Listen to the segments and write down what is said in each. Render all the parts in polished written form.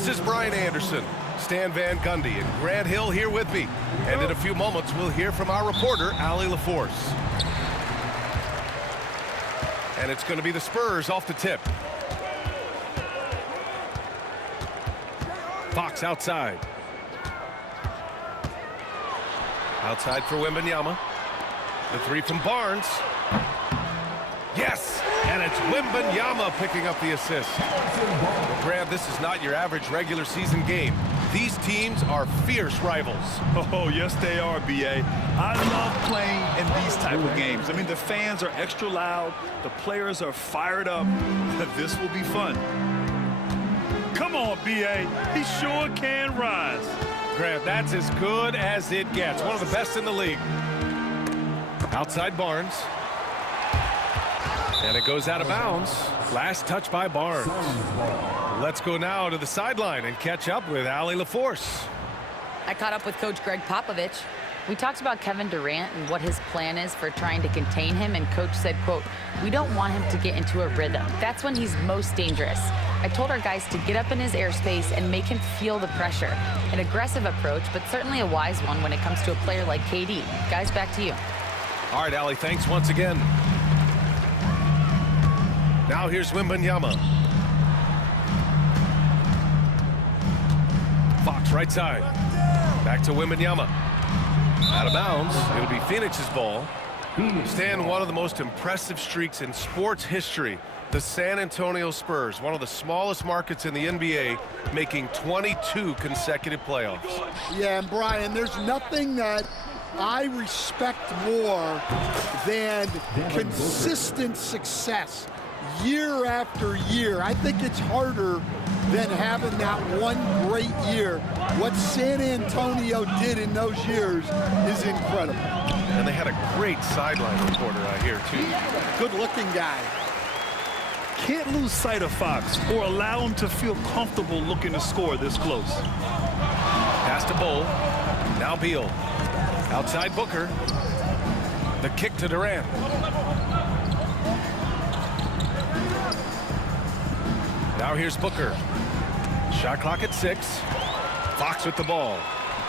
This is Brian Anderson, Stan Van Gundy, and Grant Hill here with me. And in a few moments, we'll hear from our reporter, Allie LaForce. And it's going to be the Spurs off the tip. Fox outside. Outside for Wembanyama. The three from Barnes. Yes! And it's Wembanyama picking up the assist. Well, Grant, this is not your average regular season game. These teams are fierce rivals. Oh, yes, they are, B.A. I love playing in these type of games. I mean, the fans are extra loud. The players are fired up. This will be fun. Come on, B.A. He sure can rise. Grant, that's as good as it gets. One of the best in the league. Outside Barnes. And it goes out of bounds. Last touch by Barnes. Let's go now to the sideline and catch up with Allie LaForce. I caught up with Coach Greg Popovich. We talked about Kevin Durant and what his plan is for trying to contain him, and Coach said, quote, "We don't want him to get into a rhythm. That's when he's most dangerous." I told our guys to get up in his airspace and make him feel the pressure. An aggressive approach, but certainly a wise one when it comes to a player like KD. Guys, back to you. All right, Allie, thanks once again. Now here's Wembanyama. Fox right side. Back to Wembanyama. Out of bounds. It'll be Phoenix's ball. Stan, one of the most impressive streaks in sports history. The San Antonio Spurs, one of the smallest markets in the NBA, making 22 consecutive playoffs. Yeah, and Brian, there's nothing that I respect more than consistent success year after year. I think it's harder than having that one great year. What San Antonio did in those years is incredible. And they had a great sideline reporter out here, too. Good-looking guy. Can't lose sight of Fox or allow him to feel comfortable looking to score this close. Pass to Bull. Now Beal. Outside Booker. The kick to Durant. Now here's Booker. Shot clock at 6. Fox with the ball.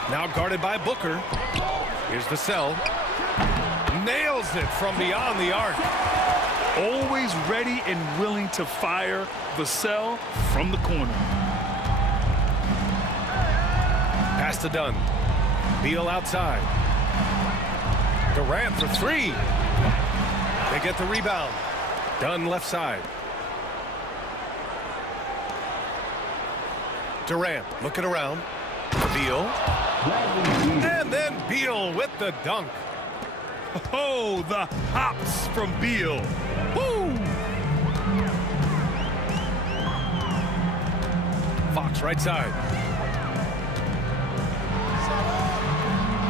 Now guarded by Booker. Here's the cell. Nails it from beyond the arc. Always ready and willing to fire Vassell from the corner. Pass to Dunn. Beal outside. Durant for 3. They get the rebound. Dunn left side. Durant looking around. Beal. And then Beal with the dunk. Oh, the hops from Beal. Woo! Fox right side.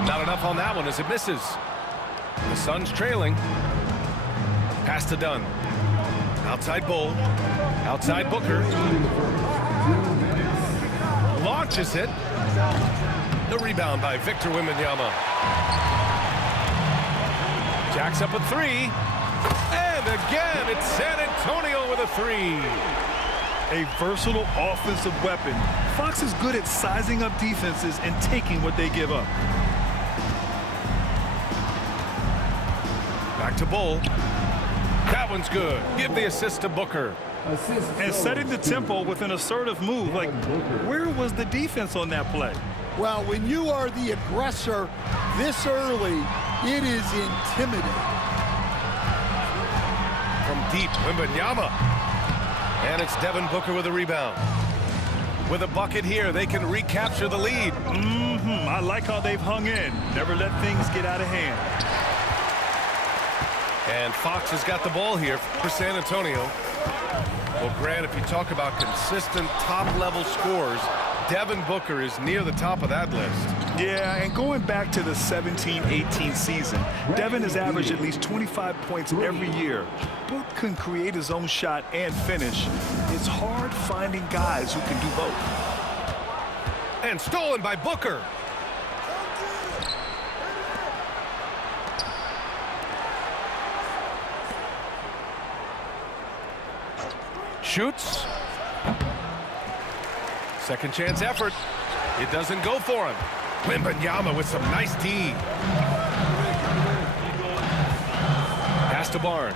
Not enough on that one as it misses. The Suns trailing. Pass to Dunn. Outside Bull. Outside Booker. Launches it. The rebound by Victor Wembanyama. Jacks up a 3. And again, it's San Antonio with a 3. A versatile offensive weapon. Fox is good at sizing up defenses and taking what they give up. Back to Bull. That one's good. Give the assist to Booker. And setting the tempo with an assertive move. Like, where was the defense on that play? Well, when you are the aggressor this early, it is intimidating. From deep, Wembanyama. And it's Devin Booker with a rebound. With a bucket here, they can recapture the lead. I like how they've hung in. Never let things get out of hand. And Fox has got the ball here for San Antonio. Well, Grant, if you talk about consistent top-level scores, Devin Booker is near the top of that list. Yeah, and going back to the 17-18 season, Devin has averaged at least 25 points every year. Book can create his own shot and finish. It's hard finding guys who can do both. And stolen by Booker. Shoots. Second chance effort. It doesn't go for him. Wembanyama with some nice D. Pass to Barnes.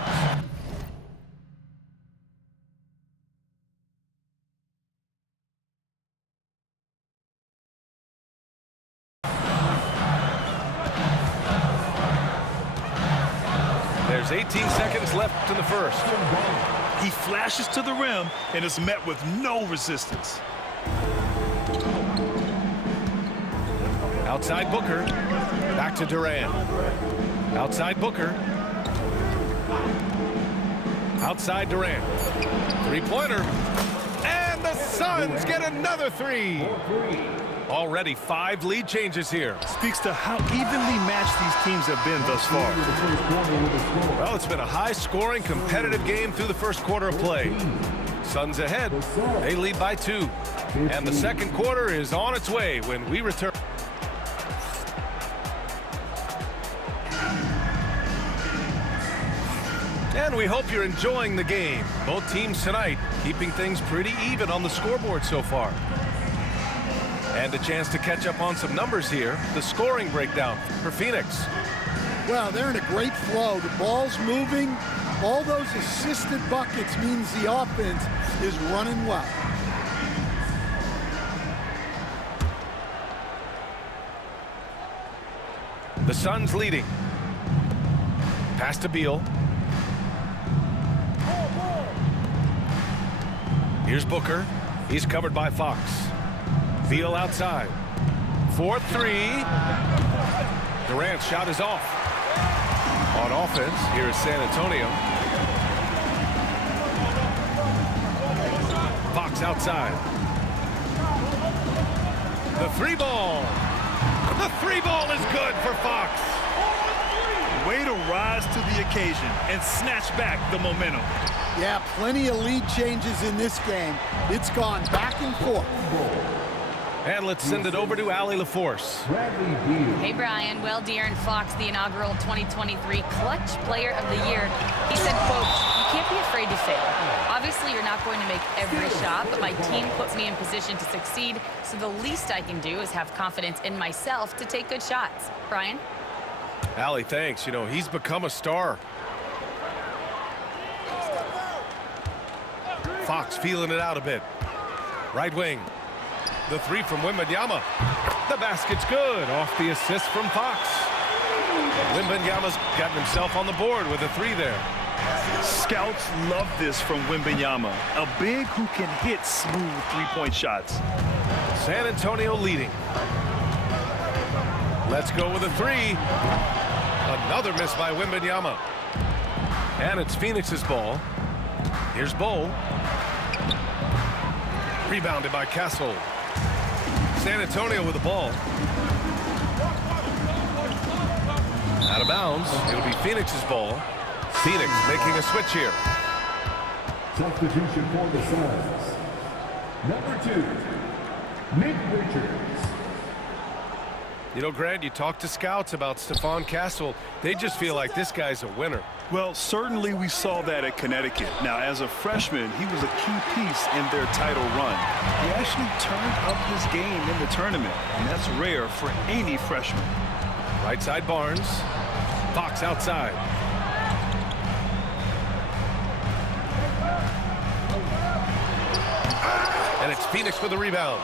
There's 18 seconds left in the first. He flashes to the rim and is met with no resistance. Outside Booker. Back to Durant. Outside Booker. Outside Durant. Three-pointer. And the Suns get another three. Already 5 lead changes here. Speaks to how evenly matched these teams have been thus far. Well, it's been a high-scoring, competitive game through the first quarter of play. Suns ahead. They lead by 2. And the second quarter is on its way when we return. And we hope you're enjoying the game. Both teams tonight keeping things pretty even on the scoreboard so far. And a chance to catch up on some numbers here. The scoring breakdown for Phoenix. Well, they're in a great flow. The ball's moving. All those assisted buckets means the offense is running well. The Suns leading. Pass to Beal. Here's Booker. He's covered by Fox. Beal outside. 4-3. Durant's shot is off. On offense, here is San Antonio. Fox outside. The 3-ball. The 3-ball is good for Fox. Way to rise to the occasion and snatch back the momentum. Yeah, plenty of lead changes in this game. It's gone back and forth. And let's send it over to Allie LaForce. Hey, Brian. Well, De'Aaron Fox, the inaugural 2023 Clutch Player of the Year, he said, quote, "You can't be afraid to fail. Obviously, you're not going to make every shot, but my team puts me in position to succeed, so the least I can do is have confidence in myself to take good shots." Brian? Allie, thanks. You know, he's become a star. Fox feeling it out a bit. Right wing. The 3 from Wembanyama. The basket's good. Off the assist from Fox. Wembanyama's gotten himself on the board with a 3 there. Scouts love this from Wembanyama. A big who can hit smooth three-point shots. San Antonio leading. Let's go with a 3. Another miss by Wembanyama. And it's Phoenix's ball. Here's Bo. Rebounded by Castle. San Antonio with the ball. Out of bounds. It'll be Phoenix's ball. Phoenix making a switch here. Substitution for the Suns. Number 2, Nick Richards. You know, Grant, you talk to scouts about Stephon Castle. They just feel like this guy's a winner. Well, certainly we saw that at Connecticut. Now, as a freshman, he was a key piece in their title run. He actually turned up his game in the tournament, and that's rare for any freshman. Right side Barnes. Fox outside. And it's Phoenix with the rebound.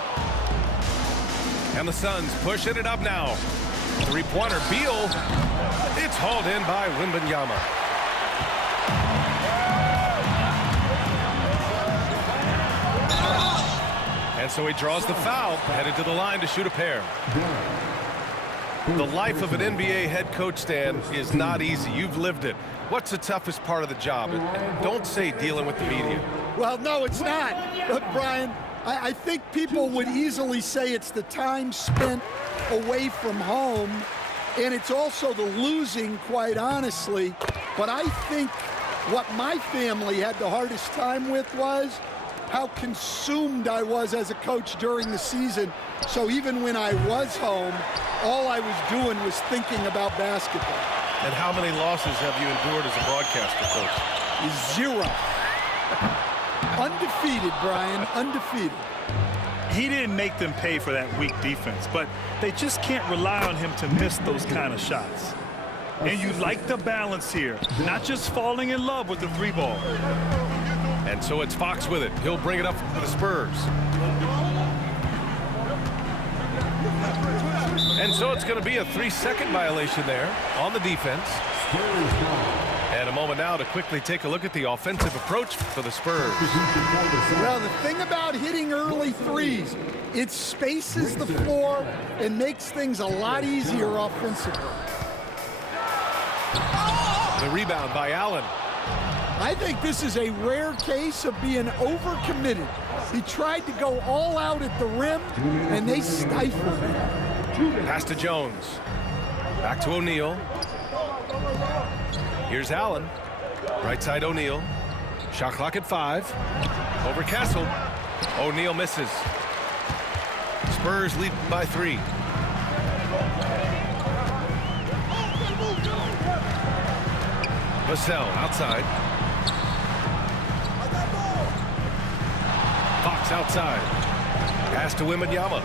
And the Suns pushing it up now. Three-pointer, Beal. It's hauled in by Wembanyama. And so he draws the foul, headed to the line to shoot a pair. The life of an NBA head coach, Stan, is not easy. You've lived it. What's the toughest part of the job? And don't say dealing with the media. Well, no, it's not. Look, Brian, I think people would easily say it's the time spent away from home, and it's also the losing, quite honestly. But I think what my family had the hardest time with was how consumed I was as a coach during the season. So even when I was home, all I was doing was thinking about basketball. And how many losses have you endured as a broadcaster, coach? 0. Undefeated, Brian, undefeated. He didn't make them pay for that weak defense, but they just can't rely on him to miss those kind of shots. And you like the balance here, not just falling in love with the three ball. And so it's Fox with it. He'll bring it up for the Spurs. And so it's going to be a 3-second violation there on the defense. And a moment now to quickly take a look at the offensive approach for the Spurs. Well, the thing about hitting early threes, it spaces the floor and makes things a lot easier offensively. The rebound by Allen. I think this is a rare case of being overcommitted. He tried to go all out at the rim, and they stifled him. Pass to Jones. Back to O'Neal. Here's Allen. Right side O'Neal. Shot clock at 5. Over Kessel. O'Neal misses. Spurs lead by 3. Vassell outside. Fox outside. Pass to Wembanyama.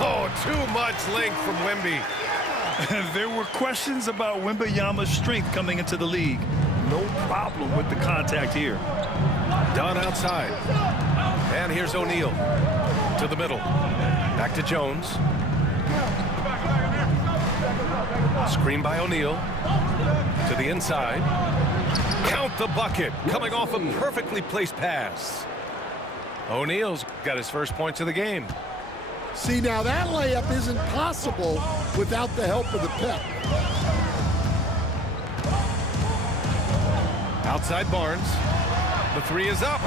Oh, too much length from Wemby. There were questions about Wembanyama's strength coming into the league. No problem with the contact here. Dunn outside. And here's O'Neal. To the middle. Back to Jones. Screen by O'Neal. To the inside. Count the bucket. Coming off a perfectly placed pass. O'Neal's got his first points of the game. See, now that layup isn't possible without the help of the pep. Outside Barnes. The 3 is up.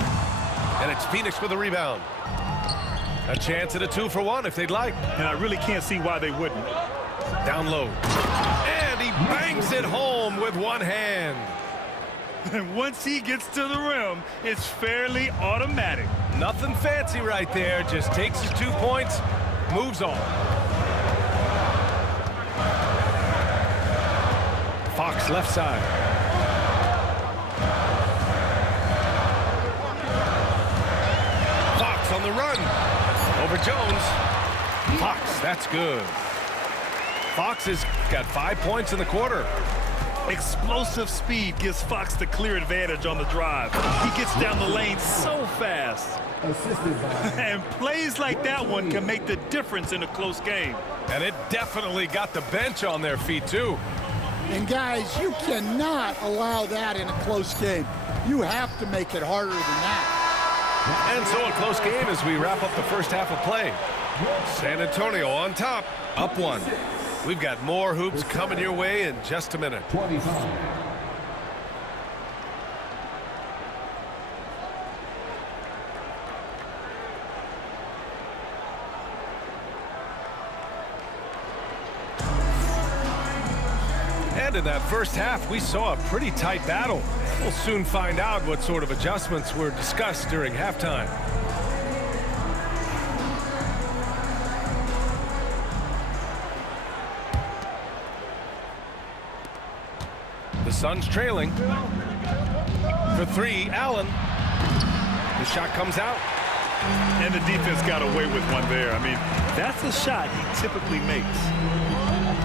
And it's Phoenix with a rebound. A chance at a 2-for-1 if they'd like. And I really can't see why they wouldn't. Down low. And he bangs it home with one hand. And once he gets to the rim, it's fairly automatic. Nothing fancy right there. Just takes his 2 points, moves on. Fox left side. Fox on the run. Over Jones. Fox, that's good. Fox has got 5 points in the quarter. Explosive speed gives Fox the clear advantage on the drive. He gets down the lane so fast. And plays like that one can make the difference in a close game. And it definitely got the bench on their feet, too. And, guys, you cannot allow that in a close game. You have to make it harder than that. And so a close game as we wrap up the first half of play. San Antonio on top, up 1. We've got more hoops coming your way in just a minute. 25. And in that first half, we saw a pretty tight battle. We'll soon find out what sort of adjustments were discussed during halftime. The Suns trailing. For 3, Allen. The shot comes out. And the defense got away with one there. I mean, that's a shot he typically makes.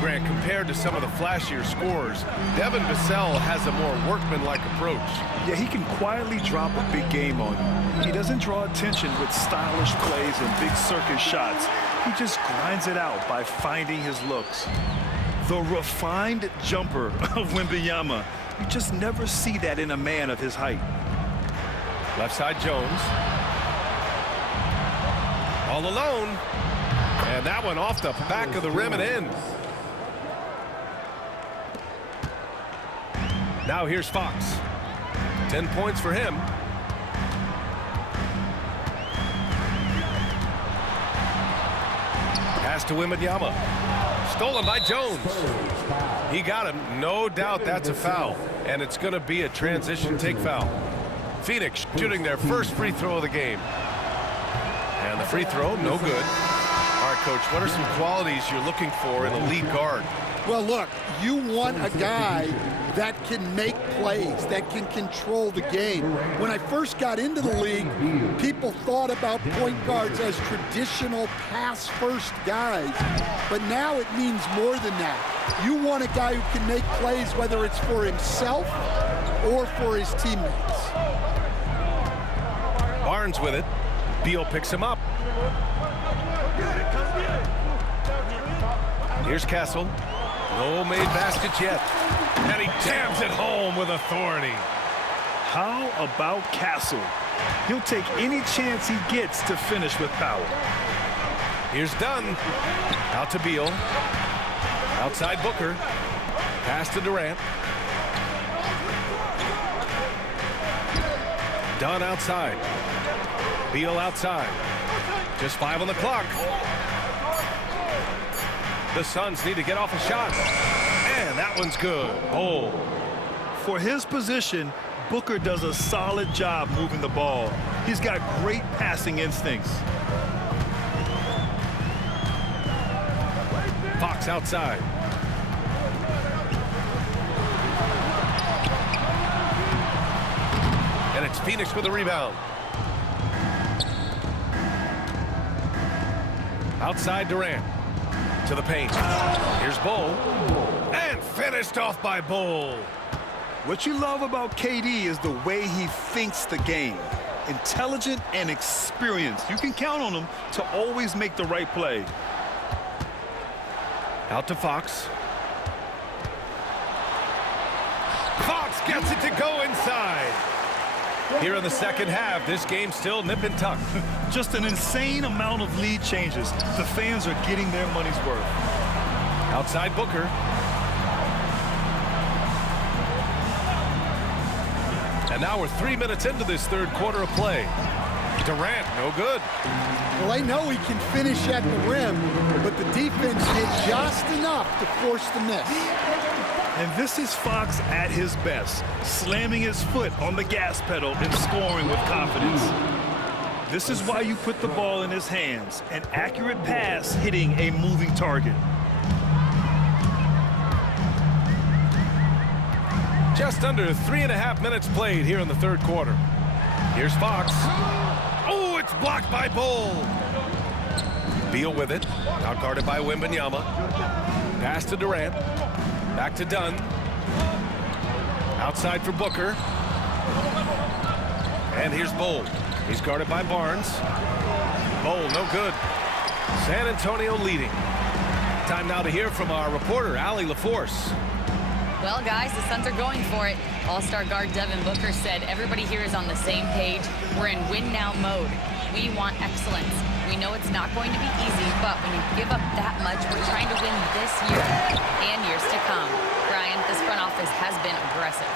Grant, compared to some of the flashier scorers, Devin Vassell has a more workmanlike approach. Yeah, he can quietly drop a big game on you. He doesn't draw attention with stylish plays and big circus shots. He just grinds it out by finding his looks. The refined jumper of Wembanyama. You just never see that in a man of his height. Left side Jones. All alone. And that one off the back of the rim and in. Now here's Fox. 10 points for him. Pass to Wembanyama. Stolen by Jones. He got him. No doubt that's a foul. And it's going to be a transition take foul. Phoenix shooting their first free throw of the game. And the free throw, no good. All right, Coach, what are some qualities you're looking for in a lead guard? Well, look, you want a guy that can make plays, that can control the game. When I first got into the league, people thought about point guards as traditional pass-first guys, but now it means more than that. You want a guy who can make plays, whether it's for himself or for his teammates. Barnes with it. Beal picks him up. Here's Castle. No made baskets yet. And he jams it home with authority. How about Castle? He'll take any chance he gets to finish with power. Here's Dunn. Out to Beal. Outside Booker. Pass to Durant. Dunn outside. Beal outside. Just 5 on the clock. The Suns need to get off a shot. And that one's good. Oh. For his position, Booker does a solid job moving the ball. He's got great passing instincts. Fox outside. And it's Phoenix with a rebound. Outside Durant. To the paint. Here's Bull. And finished off by Bull. What you love about KD is the way he thinks the game. Intelligent and experienced. You can count on him to always make the right play. Out to Fox. Fox gets it to go inside. Here in the second half, this game's still nip and tuck. Just an insane amount of lead changes. The fans are getting their money's worth. Outside Booker. And now we're 3 minutes into this third quarter of play. Durant, no good. Well, I know he can finish at the rim, but the defense did just enough to force the miss. And this is Fox at his best, slamming his foot on the gas pedal and scoring with confidence. This is why you put the ball in his hands, an accurate pass hitting a moving target. Just under 3.5 minutes played here in the third quarter. Here's Fox. Oh, it's blocked by Bull. Beal with it, outguarded by Wembanyama. Pass to Durant. Back to Dunn. Outside for Booker. And here's Bull. He's guarded by Barnes. Bull, no good. San Antonio leading. Time now to hear from our reporter, Allie LaForce. Well, guys, the Suns are going for it. All-star guard Devin Booker said everybody here is on the same page. We're in win-now mode. We want excellence. We know it's not going to be easy, but when you give up that much, we're trying to win this year and years to come. Brian, this front office has been aggressive.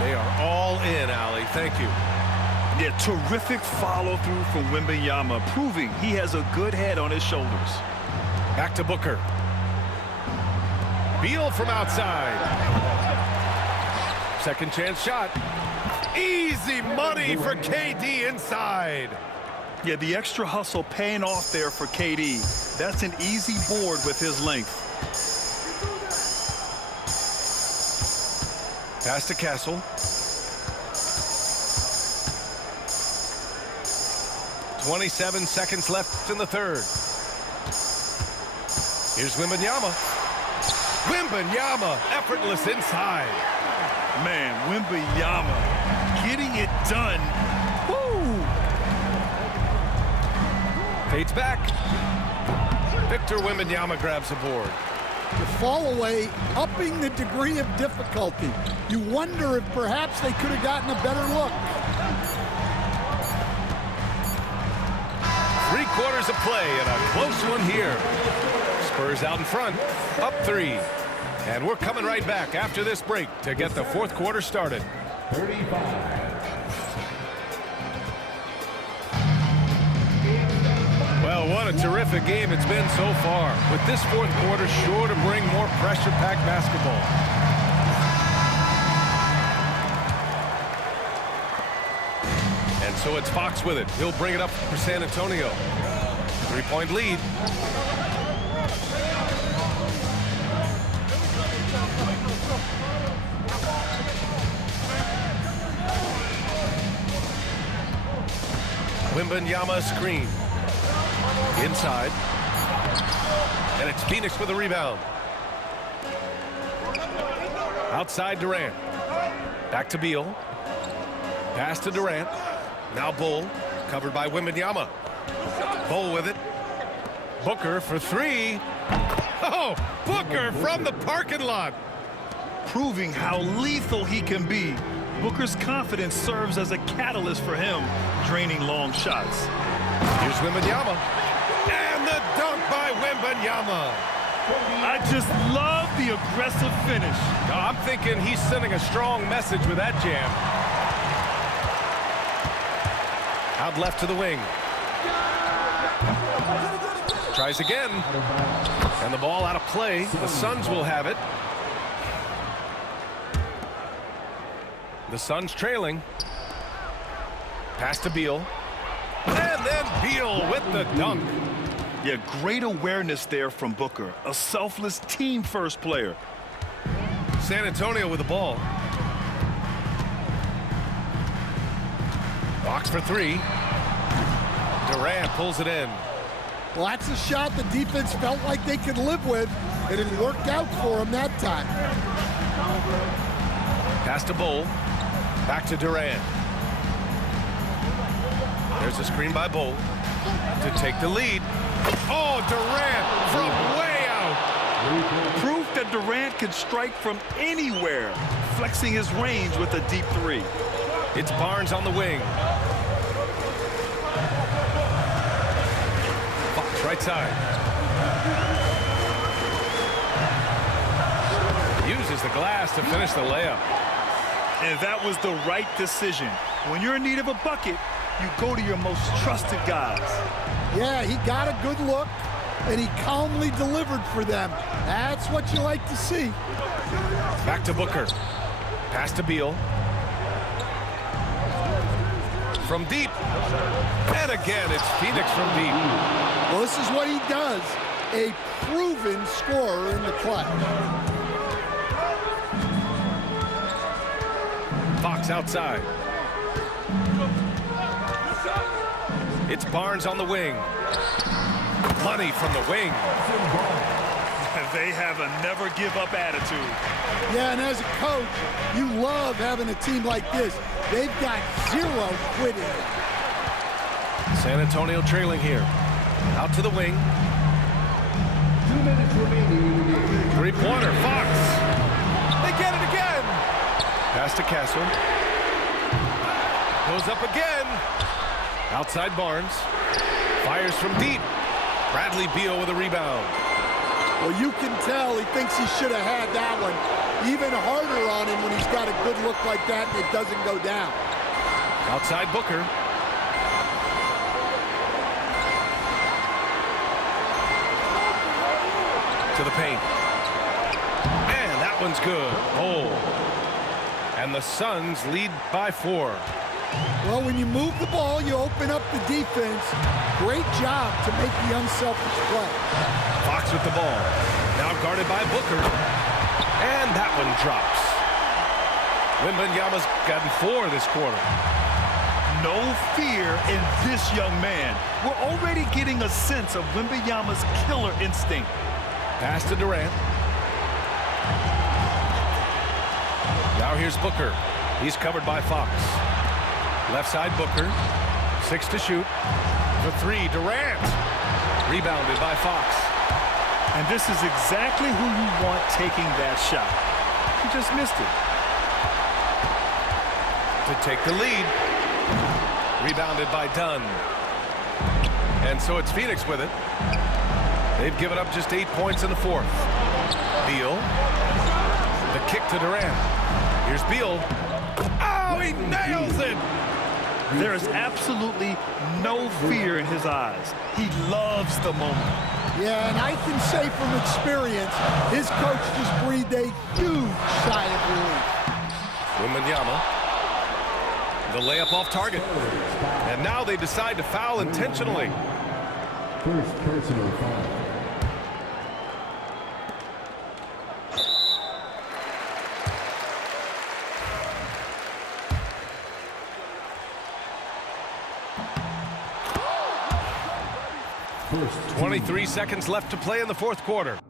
They are all in, Allie. Thank you. Yeah, terrific follow-through from Wembanyama, proving he has a good head on his shoulders. Back to Booker. Beal from outside. Second chance shot. Easy money for KD inside. Yeah, the extra hustle paying off there for KD. That's an easy board with his length. Pass to Castle. 27 seconds left in the third. Here's Wembanyama. Wembanyama, effortless inside. Man, Wembanyama getting it done. Woo! Fades back. Victor Wembanyama grabs a board. The fall away, upping the degree of difficulty. You wonder if perhaps they could have gotten a better look. 3 quarters of play and a close one here. Spurs out in front, up 3. And we're coming right back after this break to get the fourth quarter started. 35. Well, what a terrific game it's been so far, with this fourth quarter sure to bring more pressure-packed basketball. And so it's Fox with it. He'll bring it up for San Antonio. 3-point lead. Wembanyama screen. Inside. And it's Phoenix with a rebound. Outside Durant. Back to Beal. Pass to Durant. Now Bull. Covered by Wembanyama. Bull with it. Booker for three. Oh, Booker from the parking lot. Proving how lethal he can be. Booker's confidence serves as a catalyst for him, draining long shots. Here's Wembanyama. And the dunk by Wembanyama. I just love the aggressive finish. I'm thinking he's sending a strong message with that jam. Out left to the wing. Tries again. And the ball out of play. The Suns will have it. The Suns trailing. Pass to Beal. And then Beal with the dunk. Yeah, great awareness there from Booker. A selfless team-first player. San Antonio with the ball. Box for three. Durant pulls it in. Well, that's a shot the defense felt like they could live with, and it worked out for them that time. Pass to Bull. Back to Durant. There's a screen by Bull to take the lead. Oh, Durant from way out. Proof that Durant can strike from anywhere, flexing his range with a deep three. It's Barnes on the wing. Fox right side. Uses the glass to finish the layup. And that was the right decision. When you're in need of a bucket, you go to your most trusted guys. Yeah, he got a good look, and he calmly delivered for them. That's what you like to see. Back to Booker. Pass to Beal. From deep. And again, it's Phoenix from deep. Well, this is what he does. A proven scorer in the clutch. Fox outside. It's Barnes on the wing. Money from the wing. They have a never-give-up attitude. Yeah, and as a coach, you love having a team like this. They've got zero quitting. San Antonio trailing here. Out to the wing. 2 minutes remaining in the game. Three-pointer, Fox. They get it again. Pass to Castle. Goes up again. Outside Barnes. Fires from deep. Bradley Beal with a rebound. Well, you can tell he thinks he should have had that one. Even harder on him when he's got a good look like that and it doesn't go down. Outside Booker. To the paint. And that one's good. Oh. And the Suns lead by 4. Well, when you move the ball, you open up the defense. Great job to make the unselfish play. Fox with the ball. Now guarded by Booker. And that one drops. Wembanyama's gotten 4 this quarter. No fear in this young man. We're already getting a sense of Wembanyama's killer instinct. Pass to Durant. Now here's Booker. He's covered by Fox. Left side Booker. 6 to shoot. For 3, Durant. Rebounded by Fox. And this is exactly who you want taking that shot. He just missed it. To take the lead. Rebounded by Dunn. And so it's Phoenix with it. They've given up just 8 points in the 4th. Beal. The kick to Durant. Here's Beal. Oh, he nails it! There is absolutely no fear in his eyes. He loves the moment. Yeah, and I can say from experience, his coach just breathed a huge sigh of relief. Wembanyama. The layup off target. And now they decide to foul intentionally. First personal foul. First 23 seconds left to play in the fourth quarter.